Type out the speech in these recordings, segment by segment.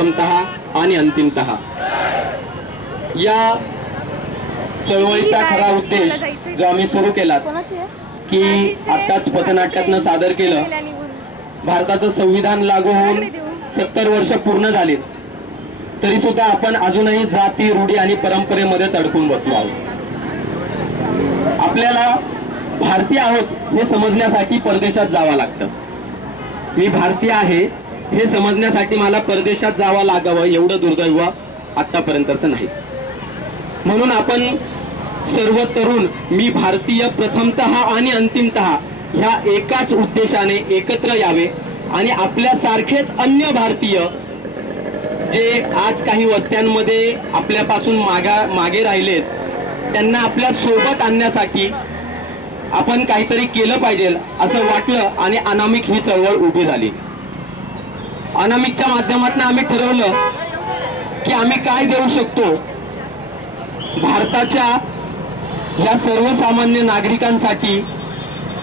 प्रथमतः आणि अंतिमतः। या चळवळीचा खरा उद्देश जो आम्ही सुरू केला की आताच पथनाट्यातनं सादर केलं, भारताचं संविधान लागू होऊन 70 वर्ष पूर्ण झाली तरी सुद्धा आपण अजूनही जाती, रूढी आणि परंपरेमध्येच अडकून बसलो आहोत। आपल्याला भारतीय आहोत हे समजण्यासाठी परदेशात जावं लागतं। मी भारतीय आहे हे समजण्यासाठी मला परदेशात जावं लागावं एवढं दुर्दैव आतापर्यंतचं नाही। म्हणून आपण सर्व तरुण मी भारतीय प्रथमतः आणि अंतिमतः ह्या एकाच उद्देशाने एकत्र यावे आणि आपल्यासारखेच अन्य भारतीय जे आज काही वस्त्यांमध्ये आपल्यापासून मागे राहिलेत त्यांना आपल्या सोबत आणण्यासाठी आपण काहीतरी केलं पाहिजे असं वाटलं आणि अनामिक ही चळवळ उभी झाली। अनामिकच्या माध्यमातून आम्ही ठरवलं की आम्ही काय देऊ शकतो भारताच्या या सर्वसामान्य नागरिकांसाठी,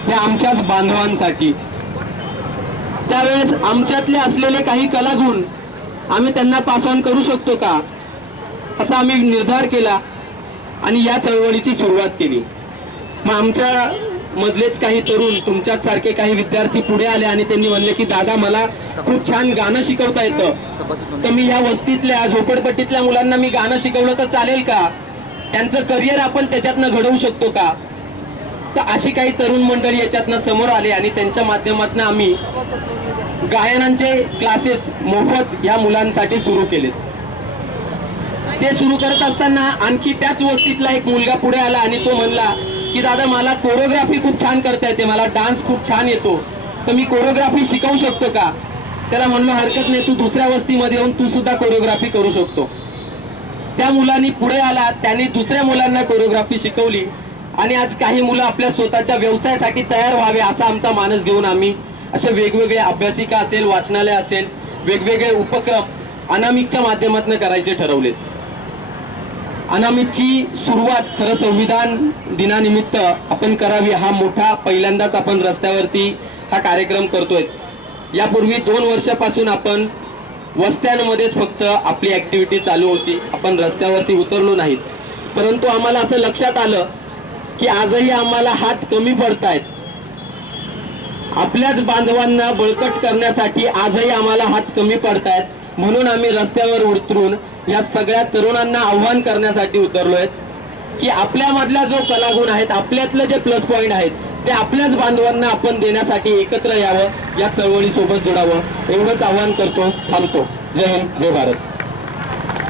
या आमच्याच बांधवांसाठी। त्यावेळेस आमच्यातले असलेले काही कलागुण आम्ही त्यांना पास ऑन करू शकतो का असा आम्ही निर्धार केला आणि या चळवळीची सुरुवात केली। मग आमच्या मधलेच काही तरुण तुमच्याच सारखे काही विद्यार्थी पुढे आले आणि त्यांनी म्हणले की दादा मला खूप छान गाणं शिकवता येतं, तर मी या वस्तीतल्या झोपडपट्टीतल्या मुलांना मी गाणं शिकवलं तर चालेल का, त्यांचं करिअर आपण त्याच्यातनं घडवू शकतो का। तर अशी काही तरुण मंडळी याच्यातनं समोर आले आणि त्यांच्या माध्यमातून आम्ही गायनांचे क्लासेस मोफत या मुलांसाठी सुरू केलेत। ते सुरू करत असताना आणखी त्याच वस्तीतला एक मुलगा पुढे आला आणि तो म्हणला की दादा मला कोरिओग्राफी खूप छान करता येते, मला डान्स खूप छान येतो, तर मी कोरिओग्राफी शिकवू शकतो का। त्याला म्हणलो हरकत नाही, तू दुसऱ्या वस्तीमध्ये येऊन तू सुद्धा कोरिओग्राफी करू शकतो। त्या मुलांनी पुढे आला, त्यांनी दुसऱ्या मुलांना कोरिओग्राफी शिकवली आणि आज काही मुलं आपल्या स्वतःच्या व्यवसायासाठी तयार व्हावे असा आमचा मानस घेऊन आम्ही असे वेगवेगळे अभ्यासिका असेल, वाचनालय असेल, वेगवेगळे उपक्रम अनामिकच्या माध्यमातून करायचे ठरवले। अनामिकची सुरुवात खरं संविधान दिनानिमित्त आपण करावी, हा मोठा पहिल्यांदाच आपण रस्त्यावरती हा कार्यक्रम करतोय। यापूर्वी 2 वर्षापासून आपण वस्त्यांमध्येच फक्त आपली ऍक्टिव्हिटी चालू होती, आपण रस्त्यावरती उतरलो नाहीत। परंतु आम्हाला असं लक्षात आलं की आजही आम्हाला हात कमी पडतायत, आपल्याच बांधवांना बळकट करण्यासाठी आजही आम्हाला हात कमी पडतायत। म्हणून आम्ही रस्त्यावर उतरून या सगळ्या तरुणांना आव्हान करण्यासाठी उतरलोय की आपल्यामधला जो कलागुण आहेत, आपल्यातले जे प्लस पॉइंट आहेत ते आपल्याच बांधवांना आपण देण्यासाठी एकत्र यावं, या चळवळीसोबत जोडावं एवढंच आव्हान करतो। थांबतो। जय हिंद, जय भारत।